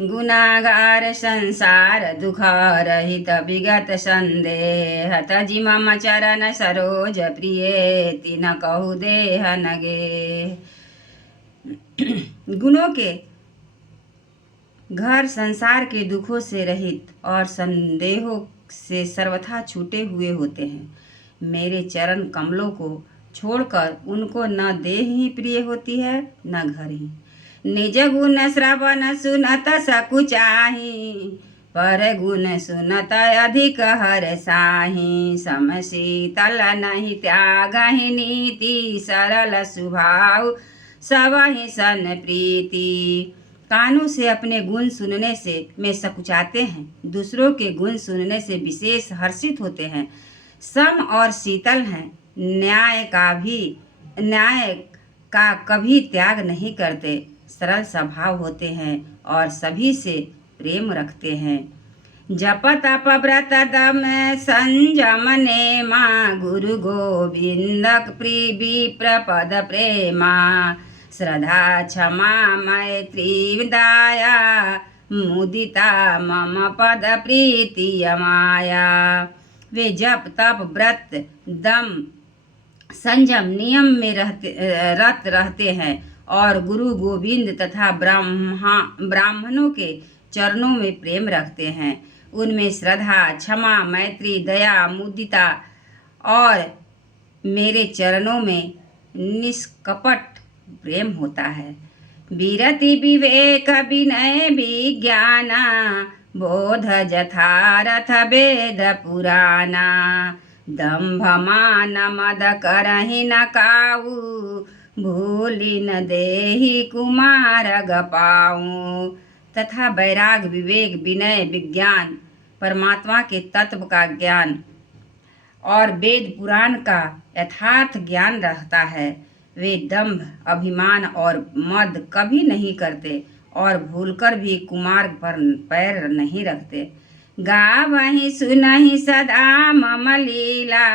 गुनागार संसार दुख रहित विगत संदेह तजि मम चरण सरोज प्रिय तिन कहु देह नगे। गुणों के घर संसार के दुखों से रहित और संदेहों से सर्वथा छूटे हुए होते हैं। मेरे चरण कमलों को छोड़कर उनको न देह ही प्रिय होती है न घर ही। निज गुण श्रवण सुनत सकुचाही पर गुण सुनत अधिक हर साही। सम शीतल नहीं त्यागहि नीति सरल स्वभाव सबहि सन प्रीति। कानों से अपने गुण सुनने से में सकुचाते हैं, दूसरों के गुण सुनने से विशेष हर्षित होते हैं। सम और शीतल हैं, न्याय का कभी त्याग नहीं करते, सरल स्वभाव होते हैं और सभी से प्रेम रखते हैं। जप तप व्रत दम संयम नेमा गुरु गोविंद विप्र पद प्रेमा। श्रद्धा क्षमा मैत्री दया मुदिता मम पद प्रीति माया। वे जप तप व्रत दम संयम नियम में रत रहते हैं और गुरु गोविंद तथा ब्राह्मणों के चरणों में प्रेम रखते हैं। उनमें श्रद्धा क्षमा मैत्री दया मुदिता और मेरे चरणों में निष्कपट प्रेम होता है। विरति विवेक विनय विज्ञाना बोध जथारथ वेद पुराना। दंभ मान मद करहि न काऊ भूलि न देहि कुमार गपाऊं। तथा वैराग विवेक विनय विज्ञान परमात्मा के तत्व का ज्ञान और वेद पुराण का यथार्थ ज्ञान रहता है। वे दंभ अभिमान और मद कभी नहीं करते और भूलकर भी कुमार पर पैर नहीं रखते। गावहि सुनहि सदा मम लीला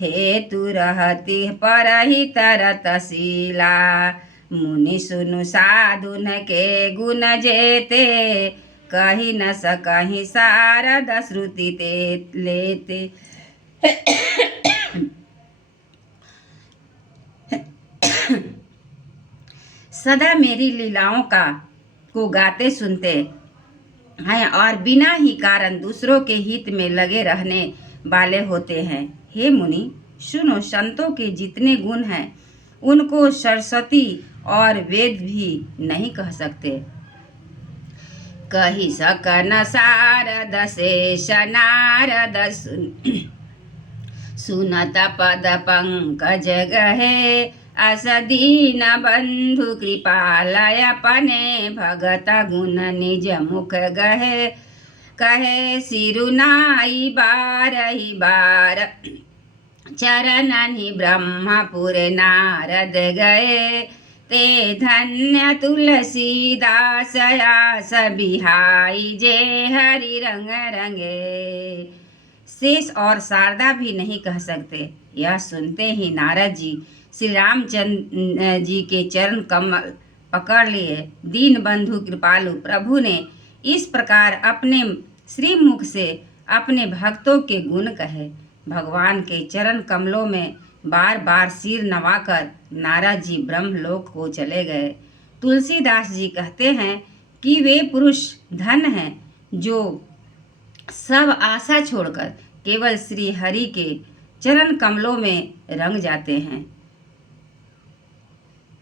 हेतु रहति परहि तरत शीला। मुनि सुनु साधुन के गुण जेते कहि न सकहि शारद श्रुति ते लेते। सदा मेरी लीलाओं को गाते सुनते हैं और बिना ही कारण दूसरों के हित में लगे रहने वाले होते हैं। हे मुनि सुनो, संतों के जितने गुण हैं उनको सरस्वती और वेद भी नहीं कह सकते। कहि सकन शारद शेष नारद सुनत पद पंकज गहे। अस दीन बंधु कृपालय अपने भगत गुण निज मुख गहे। कहे सिरुनाई बारहि बार चरणनि ब्रह्मपुर नारद गए। ते धन्य तुलसीदास आस बिहाई जे हरि रंग रंगे। शेष और शारदा भी नहीं कह सकते। यह सुनते ही नारद जी श्री रामचंद्र जी के चरण कमल पकड़ लिए। दीन बंधु कृपालु प्रभु ने इस प्रकार अपने श्रीमुख से अपने भक्तों के गुण कहे। भगवान के चरण कमलों में बार बार सिर नवाकर नारद जी ब्रह्मलोक को चले गए। तुलसीदास जी कहते हैं कि वे पुरुष धन हैं जो सब आशा छोड़कर केवल श्री हरि के चरण कमलों में रंग जाते हैं।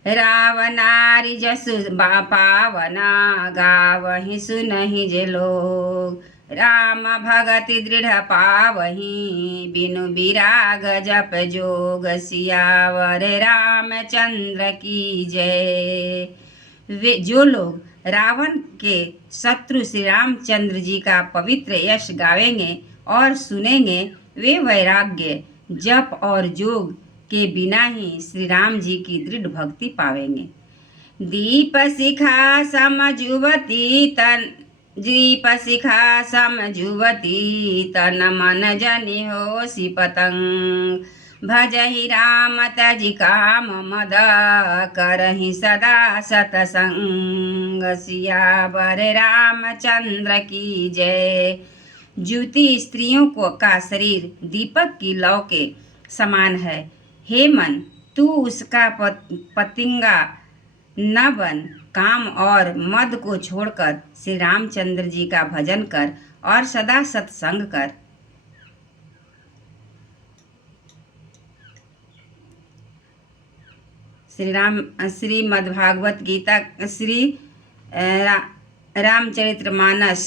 रावनारि जसु पावना गावहि सुनहि जे लोग। राम भगति दृढ़ पावहि बिनु विराग जप जोग। सियावर रामचंद्र की जय। वे जो लोग रावण के शत्रु श्री रामचंद्र जी का पवित्र यश गावेंगे और सुनेंगे, वे वैराग्य जप और जोग के बिना ही श्री राम जी की दृढ़ भक्ति पावेंगे। दीप शिखा समझुवती तन मन जनि होसि पतंग। भजहि राम तजि काम मद करहि सदा सतसंग। सियावर रामचंद्र की जय। ज्योति स्त्रियों को का शरीर दीपक की लौ के समान है। हे मन, तू उसका पतिंगा न बन। काम और मद को छोड़कर श्री रामचंद्र जी का भजन कर और सदा सत्संग कर। श्रीमद्भागवत गीता, श्री रामचरितमानस